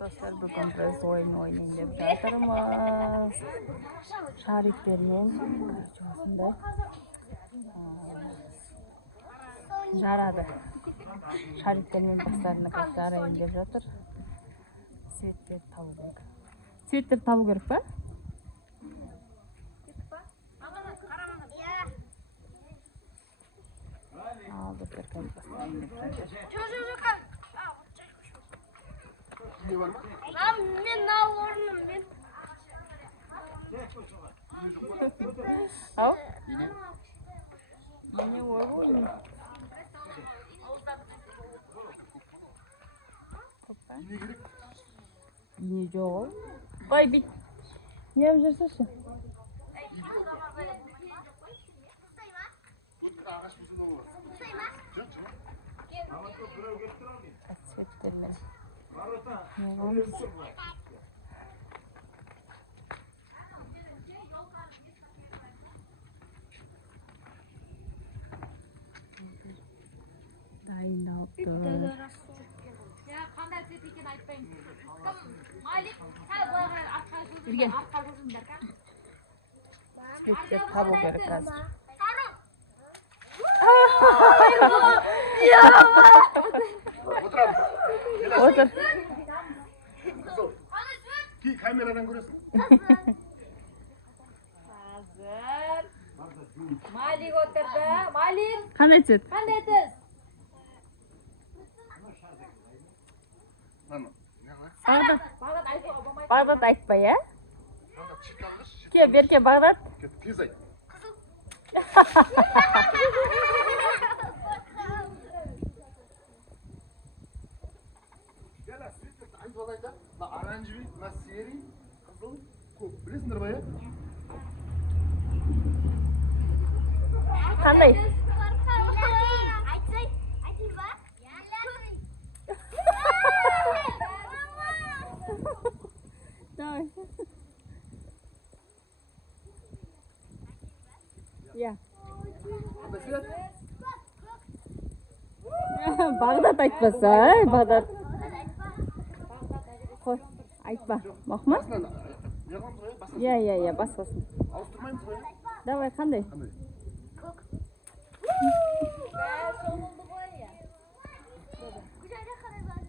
Dostlar bugün biraz oyun oynayın deb жатырмыз. Шариктермен чоосундай жарады. Шариктермен тастарына жарайын деп жатыр. Светтер табуу керек. Светтер табуу керек па? Алды берген тастарына деп жатыр. Men nav o'rnim men. Al. Mene o'rnim. İyi yok. Koy bit. Ne yapacaksın? Kaçvettirmeli. Dayındalıptır. Ya qanday set ekan aytpang. Malik sal bo'lgan atqazib berkan. Svette tabu gerek hozir. Otur. Ki kameradan görüyorsun. Hazır. Malik o'tirdi. Malik, Qanday set? qanday tiz? Bağdat aytpa ya. Ke berke Bağdat. Tez ayt. Оранжевый, на серый, қызыл, көк. Білесіңдер ба, я? Qanday? Давай. Ya. Bağdat aytpasa, Bağdat. Qo'y, aytma. Maqma? Ya, basqasin. Ауыстырмаймыз ғой, ya? Давай, qanday? Қандай?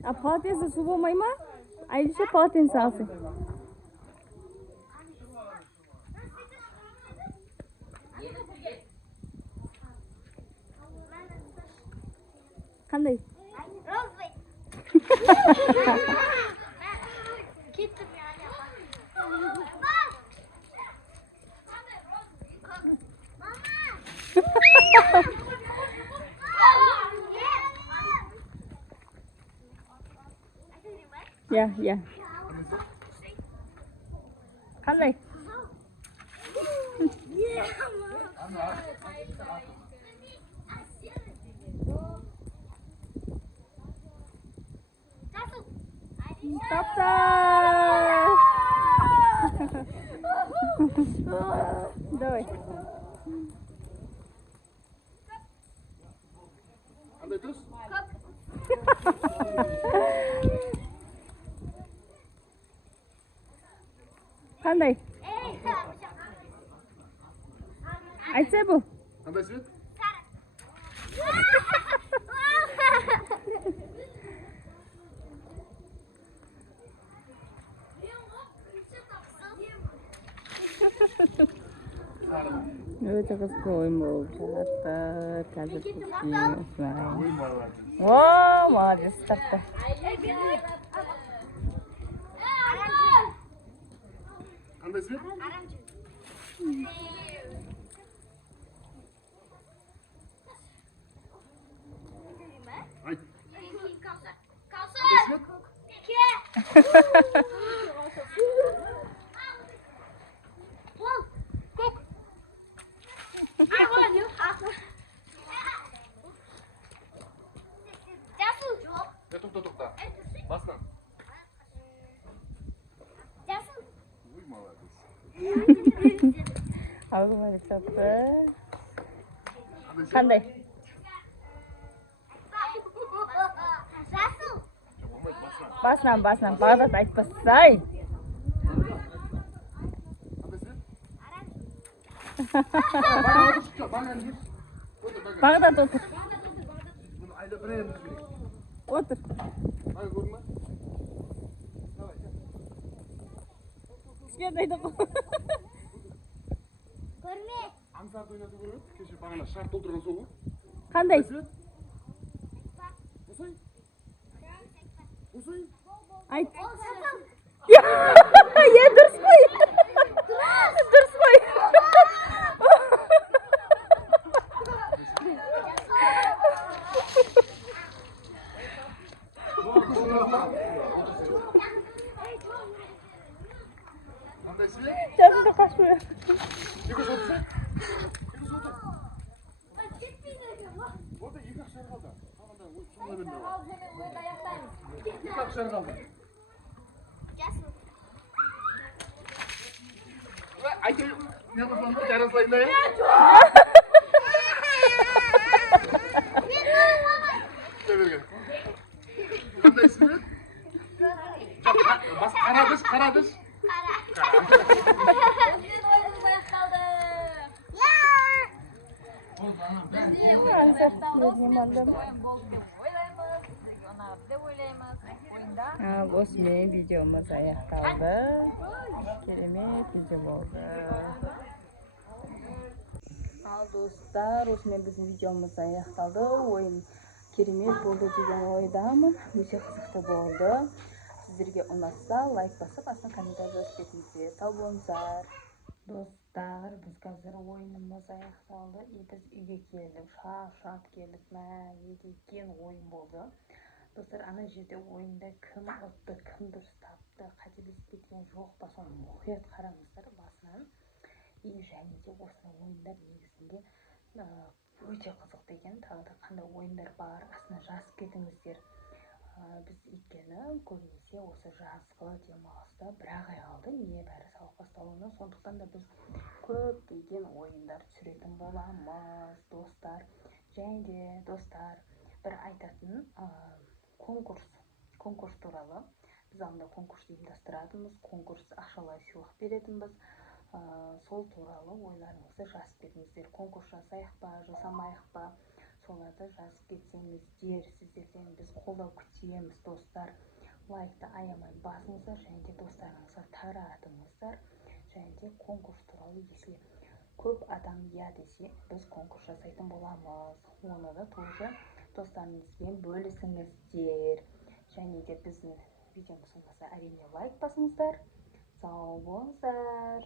А полотенце су болмай ма? Айдыша полотенце алсын. Qanday? Ketdim yani. Ya. Qanday? Topda. Давай. Қандай түс? Qanday? Aytsa bu. Қандай свет? Өте қызық ойын болып жатыр. Қазір түсінеміз. Ой, молодец. О, молодец, тапты. Қандай свет? Айт. Қандай свет? Тоқта. Басынан. Ой, молодец. Ağzıma çıktı. Qanday? Жасыл. Болмайды, басынан. Басынан Бағдат айтпасай. Бағдат отыр. Отыр. Кішкентайда Көрме. Аңсарды ойнату керек еді. Кеше бағана шарт толтырған сол ғой. қандай? Осай. Осай. Айт. Е, дұрыс қой. Дұрыс қой. Жасында қашып қояды. Екі соты. Orada iki akşar kaldı. Havada sonuna binme var. İki akşar kaldı. Ayşe ne yapıyorsun? Caraslayla ya. Çevir. Kanda ismi? Bas Karadış. Осымен видеомыз аяқталды. Керемет видео болды. Ал достар, осымен біздің видеомыз аяқталды. Ойын керемет болды деген ойдамын. Өте қызықты болды. Сіздерге ұнаса, лайк басып, астына комментарий жазып кетіңіздер. Сау болыңыздар. Достар, біз қазір ойынымыз аяқталды. Біз үйге келдік, шаршап келдік. Не деген ойын болды. Достар, ана жерде ойында кім ұтты, кім дұрыс тапты, қателесіп кеткен жоқ па, соны мұқият қараңыздар басынан. Және де осы ойындар негізінде өте қызықты екен. Тағы да қандай ойындар бар, астына жазып кетіңіздер. Біз өйткені көбінесе осы жазғы демалыста бір-ақ ай қалды, небәрі сабақ басталуына, сондықтан да біз көптеген ойындар түсіретін боламыз, достар. Және де достар, бір айтатын конкурс туралы. Біз алдында конкурс ұйымдастыратынбыз, конкурс ақшалай сыйлық беретінбіз. Сол туралы ойларыңызды жазып кетіңіздер. Конкурс жасайық па, жасамайық па, соларды жазып кетсеңіздер, сіздерден біз қолдау күтеміз, достар. Лайкты аямай басыңыздар, және де достарыңызға таратыңыздар. Және де конкурс туралы если көп адам я десе, біз конкурс жасайтын боламыз. Оны да тоже достарыңызбен бөлісіңіздер. Және де біздің видеомыз ұнаса, әрине лайк басыңыздар. Сау болыңыздар.